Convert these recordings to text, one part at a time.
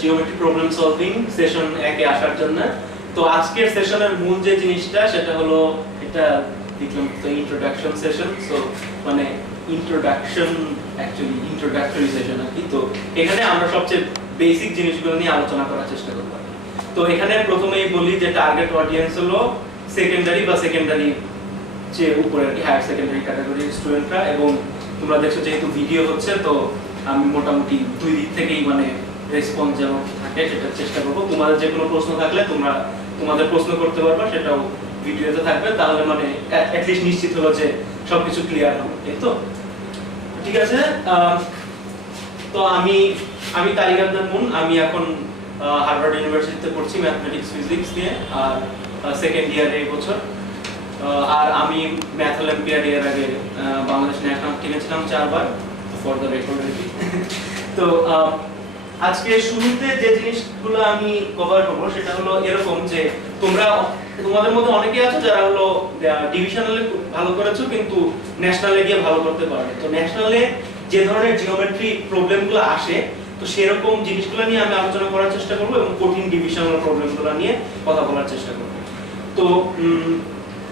Geometry problem solving session 1 এ আসার জন্য। তো আজকের সেশনের মূল যে জিনিসটা সেটা হলো এটা দেখলাম তো ইন্ট্রোডাকশন সেশন। সো মানে ইন্ট্রোডাকশন অ্যাকচুয়ালি ইন্ট্রোডাক্টরি সেশন আর কি। তো এখানে আমরা সবচেয়ে বেসিক জিনিসগুলো নিয়ে আলোচনা করার চেষ্টা করব। তো এখানে প্রথমেই বলি যে টার্গেট অডিয়েন্স হলো সেকেন্ডারি বা সেকেন্ডারি যে উপরে আর কি হায়ার সেকেন্ডারি ক্যাটাগরির স্টুডেন্টরা। এবং তোমরা দেখছো যেহেতু ভিডিও হচ্ছে তো আমি মোটামুটি দুই দিক থেকেই মানে রেসপন্স যেমন থাকে সেটার চেষ্টা করবো। তোমাদের যে কোনো প্রশ্ন থাকলে তোমরা তোমাদের প্রশ্ন করতে পারবা, সেটাও ভিডিওতে থাকবে। তাহলে মানে অ্যাটলিস্ট নিশ্চিত হলো যে সবকিছু ক্লিয়ার হবে, তাই তো? ঠিক আছে। তো আমি তারিক আফতাব মুন। আমি এখন হার্ভার্ড ইউনিভার্সিটিতে পড়ছি ম্যাথমেটিক্স ফিজিক্স নিয়ে, আর সেকেন্ড ইয়ারে এই বছর। আর আমি ম্যাথ অলিম্পিয়াড এর আগে বাংলাদেশ ন্যাশনাল কিনেছিলাম 4 বার, ফর দ্য রেকর্ড। তো আজকে শুরুতে যে জিনিসগুলো আমি কভার করব সেটা হলো এরকম যে তোমাদের মধ্যে অনেকেই আছো যারা হলো ডিভিশনালে ভালো করেছো কিন্তু ন্যাশনালে গিয়ে ভালো করতে পারবে। তো ন্যাশনালে যে ধরনের জিওমেট্রি প্রবলেমগুলো আসে তো সেরকম জিনিসগুলো নিয়ে আমি আলোচনা করার চেষ্টা করব এবং কঠিন ডিভিশনাল প্রবলেমগুলো নিয়ে কথা বলার চেষ্টা করব। তো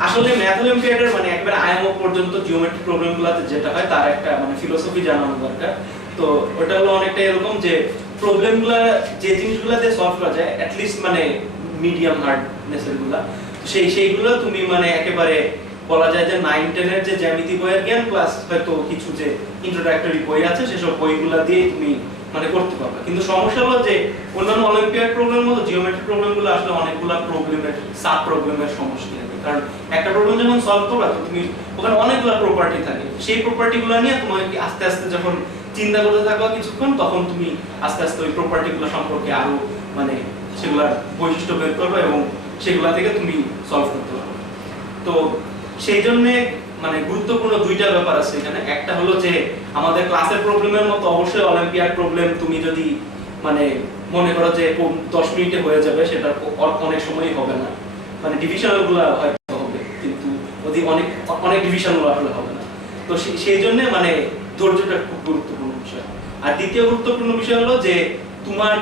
আসলে ম্যাথ অলিম্পিয়াডের মানে একবারে আইএমও পর্যন্ত জিওমেট্রি প্রবলেমগুলোতে যেটা হয় তার একটা মানে ফিলোসফি জানানো দরকার। তো ওটা হলো অনেকটা এরকম যে প্রবলেমগুলো যে জিনিসগুলোতে সলভ করা যায় অ্যাট লিস্ট মানে মিডিয়াম হার্ডনেসের গুলা, সেইগুলো তুমি মানে একেবারে বলা যায় যে 9-10 এর যে জ্যামিতি বইয়ের জ্ঞান প্লাস হয়তো কিছু যে ইন্ট্রোডাক্টরি বই আছে সেসব বইগুলো দিয়ে তুমি মানে করতে পারবে। কিন্তু সমস্যা হলো যে অন্যান্য অলিম্পিয়াড প্রবলেম মতো জিওমেট্রি প্রবলেমগুলো আসলে অনেকগুলো প্রবলেমের সাব প্রবলেমের সমষ্টি থাকে। কারণ একটা প্রবলেম যখন সলভ করবে তো তুমি ওখানে অনেকগুলো প্রপার্টি থাকে, সেই প্রপার্টিগুলো নিয়ে তোমাকে আস্তে আস্তে যখন চিন্তা করতে থাকো কিছুক্ষণ তখন তুমি আস্তে আস্তে ওই প্রপার্টিগুলো সম্পর্কে আরো মানে সেগুলোর বৈশিষ্ট্য বের করবে এবং সেগুলা থেকে তুমি সলভ করতে পারবে। তো সেই জন্য মানে গুরুত্বপূর্ণ দুইটা ব্যাপার আছে এখানে। একটা হলো যে আমাদের ক্লাসের প্রবলেমের মতো অবশ্যই অলিম্পিয়াড প্রবলেম তুমি যদি মানে মনে করো যে 10 মিনিটে হয়ে যাবে সেটা অনেক সময়ই হবে না। মানে ডিভিশনালগুলো হয়তো হবে কিন্তু অনেক ডিভিশনাল আসলে হবে না। তো সেই জন্য মানে ধৈর্যটা খুব গুরুত্বপূর্ণ বিষয়। আর দ্বিতীয় গুরুত্বপূর্ণ বিষয় হলো যে তোমার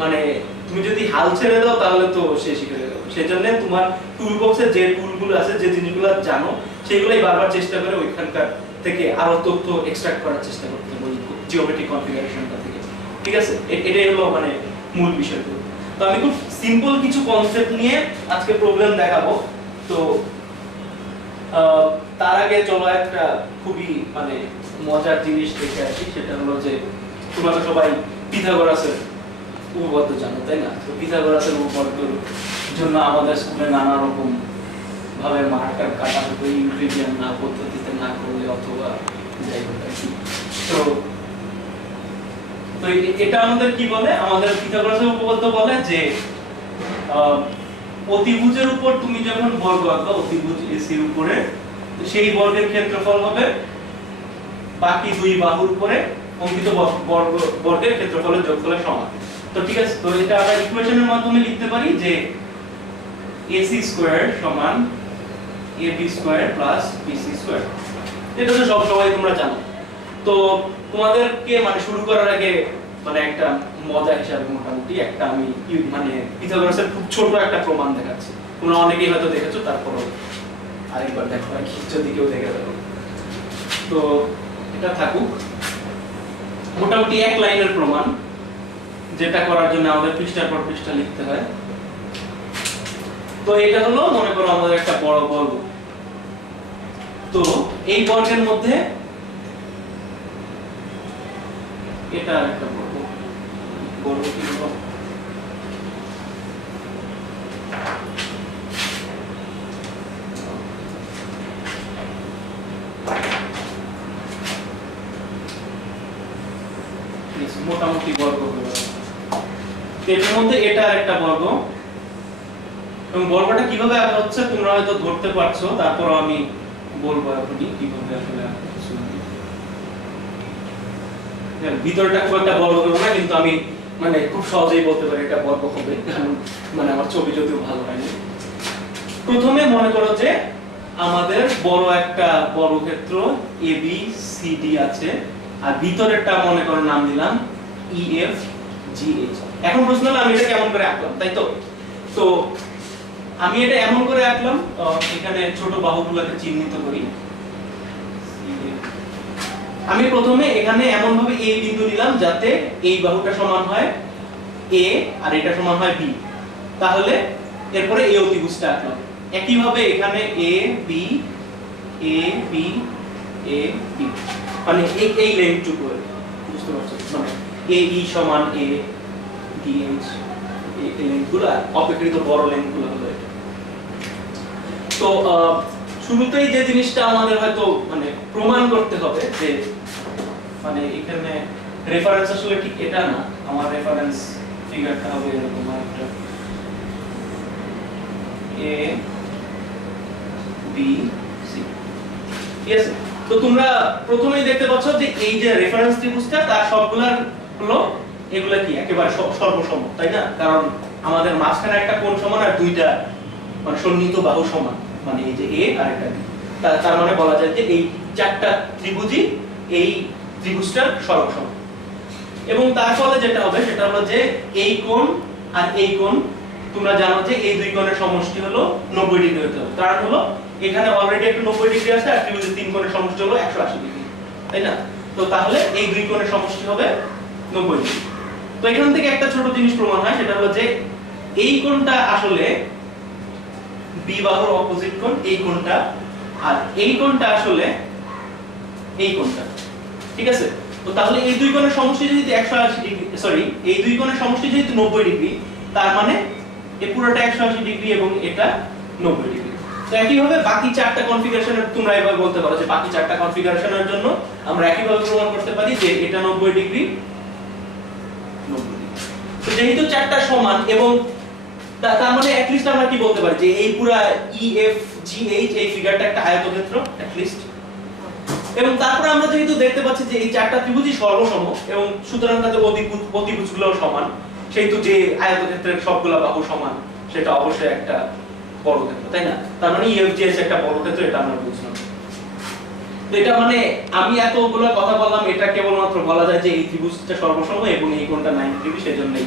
মানে তুমি যদি হাল ছেড়ে দাও তাহলে তো শেষ হয়ে যাবে। সেজন্য তোমার টুল বক্সে যে টুলগুলো আছে যে জিনিসগুলো জানো সেগুলোই বারবার চেষ্টা করে ওইখানকার থেকে আরো তথ্য এক্সট্রাক্ট করার চেষ্টা করতে হবে ওই জিওমেট্রিক কনফিগারেশনটা থেকে। ঠিক আছে, এটাই হলো মানে মূল বিষয়গুলো। তো আমি খুব সিম্পল কিছু কনসেপ্ট নিয়ে আজকে প্রবলেম দেখাবো। তো তার আগে চলো একটা খুবই মানে মজার জিনিস দেখে আসি। সেটা হলো যে তোমরা তো সবাই পিথাগোরাসের উপপাদ্য জানো, তাই না? তো পিথাগোরাসের উপপাদ্যর জন্য আমাদের স্কুলে নানা রকম ভাবে মার্কার কাটা হতো ইউক্লিডিয়ান না পদ্ধতিতে না করলে অথবা যাই হোক আর কি। তো এটা আমাদের কি বলে, আমাদের পিথাগোরাসের উপপাদ্য বলে যে অতিভুজের উপর তুমি যখন বর্গ আঁকবা অতিভুজ এসির উপরে সেই বর্গের ক্ষেত্রফল হবে বাকি দুই বাহুর উপরে অঙ্কিত বর্গের ক্ষেত্রফলের যোগফলের সমান। তো ঠিক আছে, তো এটা আমরা ইকুয়েশনের মাধ্যমে লিখতে পারি যে AC স্কয়ার সমান AB square plus BC square. এটা তো সবাই তোমরা জানো। তো তোমাদেরকে মানে শুরু করার আগে মানে একটা মজা হিসাবে মোটামুটি একটা আমি মানে পিথাগোরাসের খুব ছোট একটা প্রমাণ দেখাচ্ছি। তোমরা অনেকেই হয়তো দেখেছো, তারপরও আরেকবার দেখো আর কি যদি কেউ দেখে থাকো। তো এটা থাকুক মোটামুটি এক লাইনের প্রমাণ, যেটা করার জন্য আমাদের পৃষ্ঠার পর পৃষ্ঠা লিখতে হয়। তো এটা হলো মনে করো আমাদের একটা বড় বর্গ। তো এই বর্গের মধ্যে এটা একটা বর্গ কি হলো মোটামুটি বর্গ হলো। এর মধ্যে এটা আরেকটা বর্গ এবং বর্গটা কিভাবে আঁকা হচ্ছে তোমরা হয়তো ধরতে পারছো, তারপর আমি বলবো এখনই কিভাবে আসলে আঁকা হচ্ছে। ভিতরটা খুব একটা বর্গ হবে না কিন্তু আমি মানে খুব সহজেই বলতে পারি এটা বর্গ হবে, কারণ মানে আমার ছবি যদিও ভালো হয়নি। প্রথমে মনে করো যে আমাদের বড় একটা বর্গক্ষেত্র ABCD আছে আর ভিতরেরটা মনে করো নাম দিলাম EFGH। এখন প্রশ্ন হলো আমি এটা কেমন করে আঁকলাম, তাই তো? তো আমি এটা এমন করে আঁকলাম, এখানে ছোট বাহুগুলোকে চিহ্নিত করি। আমি প্রথমে এখানে এমন ভাবে a বিন্দু নিলাম যাতে এই বাহুটা সমান হয় a আর এটা সমান হয় b। তাহলে এরপরে এই অতিভুজটা আঁকলাম। একই ভাবে এখানে a b a b a b, মানে এই লেন্থটুকু, বুঝতে পারছো? মানে a e সমান a d h, এই লেন্থগুলো অপেক্ষাকৃত বড় লেন্থগুলো হলো এটা। তো শুরুতেই যে জিনিসটা আমাদের হয়তো মানে প্রমাণ করতে হবে যে মানে এখানে রেফারেন্স আসলে ঠিক এটা না, আমার রেফারেন্স ফিগারটা হবে এরকম একটা a b c, ঠিক আছে? তো তোমরা প্রথমেই দেখতে পাচ্ছ যে এই যে রেফারেন্স ত্রিভুজটা তার সবগুলার হলো এগুলা কি একেবারে সর্বসম, তাই না? কারণ আমাদের মাঝখানে একটা কোণ সমান আর দুইটা মানে সন্নিহিত বাহু সমান, মানে এই যে a আর এটা b। তার মানে বলা যায় যে এই চারটা ত্রিভুজই এই ত্রিভুজটার সর্বসম। এবং তার ফলে যেটা হবে সেটা হলো যে এই কোণ আর এই কোণ, তোমরা জানো যে এই দুই কোণের সমষ্টি হলো 90 ডিগ্রি হতে হবে। কারণ হলো এখানে অলরেডি একটা 90 ডিগ্রি আছে আর ত্রিভুজের তিন কোণের সমষ্টি হলো 180 ডিগ্রি, তাই না? তো তাহলে এই দুই কোণের সমষ্টি হবে 90 ডিগ্রি। তো এখান থেকে একটা ছোট জিনিস প্রমাণ হয়, সেটা হলো যে এই কোণটা আসলে b বাহুর অপোজিট কোণ, এই কোণটা, আর এই কোণটা আসলে এই কোণটা, ঠিক আছে? তো তাহলে এই দুই কোণের সমষ্টি যদি 180 ডিগ্রি, সরি এই দুই কোণের সমষ্টি যেহেতু 90 ডিগ্রি, তার মানে এই পুরোটা 180 ডিগ্রি এবং এটা 90 ডিগ্রি। তো একই ভাবে বাকি চারটা কনফিগারেশনের তোমরা এভাবে বলতে পারো যে বাকি চারটা কনফিগারেশনের জন্য আমরা একই ভাবে প্রমাণ করতে পারি যে এটা 90 ডিগ্রি 90 ডিগ্রি। তো যেহেতু চারটা সমান এবং তার মানে at least আমরা কি বলতে পারি যে এই পুরো EFGH এই ফিগারটা একটা আয়তক্ষেত্র at least। এবং তারপর আমরা যেহেতু দেখতে পাচ্ছি যে এই চারটা ত্রিভুজই সর্বসম এবং সুতরাং তাদের অতিভুজগুলো সমান, সেহেতু যে আয়তক্ষেত্রের সবগুলা বাহু সমান সেটা অবশ্যই একটা বর্গক্ষেত্র, তাই না? তার মানে EFGH একটা বর্গক্ষেত্র, এটা আমরা বুঝলাম। তো এটা মানে আমি এতগুলো কথা বললাম, এটা কেবলমাত্র বলা যায় যে এই ত্রিভুজটা সর্বসম এবং এই কোণটা 90 ডিগ্রি, সেজন্যই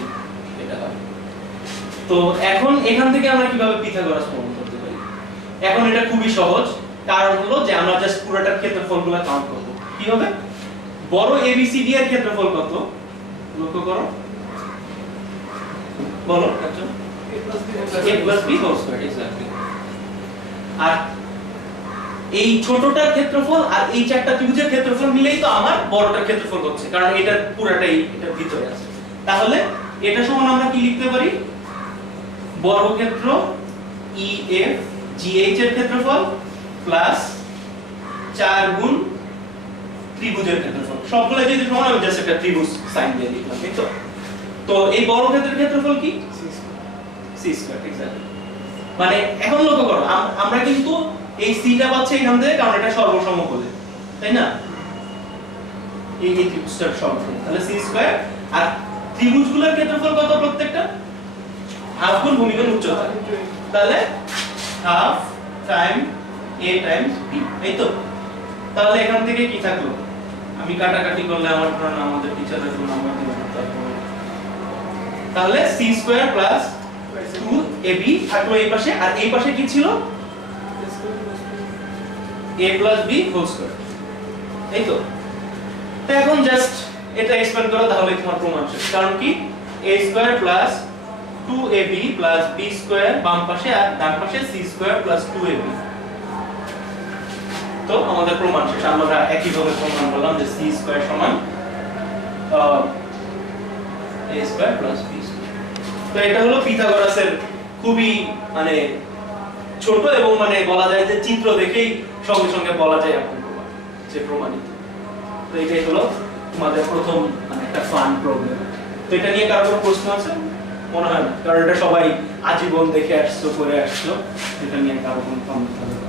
এটা হয়। তো এখন এখান থেকে আমরা কিভাবে পিথাগোরাস প্রমাণ করতে পারি? এখন এটা খুবই সহজ, কারণ হলো যে আমরা জাস্ট পুরোটার ক্ষেত্রফলগুলো কাউন্ট করব। কি হবে? বড় ABCD এর ক্ষেত্রফল কত? লক্ষ্য করো, বলো আচ্ছা। a plus b whole square, exactly। আর এই ছোটটার ক্ষেত্রফল আর এই চারটা ত্রিভুজের ক্ষেত্রফল মিলেই তো আমার বড়টার ক্ষেত্রফল হচ্ছে, কারণ এটা পুরোটাই এটা ভিতরে আছে। তাহলে এটা সমান আমরা কি লিখতে পারি? বর্গক্ষেত্র EFGH এর ক্ষেত্রফল প্লাস 4 গুণ ত্রিভুজের ক্ষেত্রফল। সবগুলো যদি সমান হবে জাস্ট একটা ত্রিভুজ সাইন দিয়ে লিখলাম, তাই তো? তো এই বর্গক্ষেত্রের ক্ষেত্রফল কি? c square, exactly. মানে এখন লক্ষ্য করো আমরা কিন্তু এই c টা পাচ্ছি এখান থেকে, কারণ এটা সর্বসম বলে, তাই না? এই ত্রিভুজটার সর্বসম, তাহলে c স্কয়ার। আর ত্রিভুজগুলোর ক্ষেত্রফল কত প্রত্যেকটা? হাফ গুণ ভূমিকোণ উচ্চতা, তাহলে half time a Times b, এই তো? তাহলে এখান থেকে কি থাকলো? আমি কাটাকাটি করলে আমার ধারণা আমাদের টিচাররা কোনো নাম্বার দিবে না, তাহলে c স্কয়ার প্লাস 2ab থাকলো এই পাশে, আর এই পাশে কি ছিল? a plus b whole square, এই তো? তো এখন জাস্ট এটা এক্সপ্যান্ড করো, তাহলে তোমার প্রমাণ শেষ। কারণ কি a square plus 2ab plus b square বাম পাশে, আর ডান পাশে c স্কয়ার প্লাস 2ab। তো আমাদের প্রমাণ শেষ। আমরা একই ভাবে প্রমাণ করলাম যে c স্কয়ার সমান a square plus b square. তো এটা হলো পিথাগোরাসের খুবই মানে ছোট এবং মানে বলা যায় যে চিত্র দেখেই সঙ্গে সঙ্গে বলা যায় এখন প্রমাণ, যে প্রমাণিত। তো এটাই হলো তোমাদের প্রথম মানে একটা ফান প্রবলেম। তো এটা নিয়ে কারো কোনো প্রশ্ন আছে? মনে হয় না, কারণ এটা সবাই আজীবন দেখে আসছো, করে আসছো। এটা নিয়ে কারো কোনো প্রবলেম